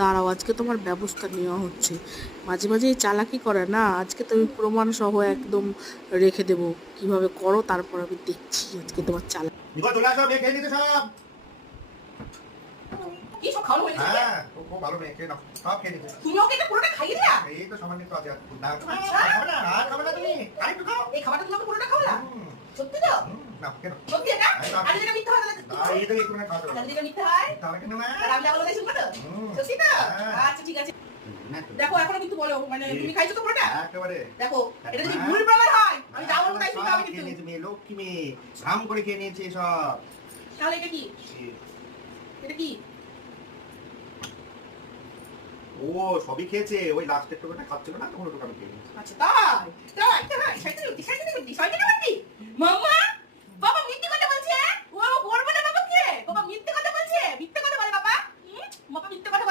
দাঁড়াও, আজকে তোমার ব্যবস্থা নেওয়া হচ্ছে। মাঝে মাঝে এই চালাকি করে না, আজকে তুমি প্রমাণ সহ একদম রেখে দেবো কিভাবে করো, তারপর আমি দেখছি আজকে তোমার চালাকি। নিকো চলে আসো, মেয়ে খেয়ে নিতে সব। কি সব খাওয়ানো হয়েছে? হ্যাঁ, খুব ভালো মেয়ে, খেয়ে নাও, সব খেয়ে নিতে। তুমি ওকে এটা পুরোটা খাইয়ে দিলা? এই তো সামান্য একটু আছে, আর না, আচ্ছা। খাবে না, আর খাবে না তুমি, আর একটু খাও। এই খাবারটা তুমি ওকে পুরোটা খাওয়ালা? হুম, সত্যি তো? নাও, খেয়ে নাও। সত্যি এটা? এই তো, আর যদি এটা মিথ্যা হয় তাহলে? না, এই তো একটুখানি খাওয়াতে আর হবে। যদি এটা মিথ্যা হয়? তাহলে কিন্তু না। তাহলে আমি আবার শুনবো তো? হুম। সত্যি তো? হ্যাঁ। আচ্ছা ঠিক আছে। দেখো এখনো কিন্তু বলো, মানে তুমি খাইছো তো পুরোটা? একেবারে। দেখো এটা যদি ভুল প্রমাণ হয় আমি যা বলবো তাই শুনবে সব আমি খেয়ে কিন্তু। নিয়েছে মেয়ে, লক্ষ্মী মেয়ে, ঘাম করে খেয়ে নিয়েছে সব। তাহলে এটা কি? এটা কি? ও সবই খেয়েছে, ওই লাস্টের টুকরোটা খাচ্ছিল না, তখন ওটুকু আমি খেয়ে নিয়েছি। আচ্ছা তাই? তাই তাই শয়তানি বুদ্ধি মাম্মা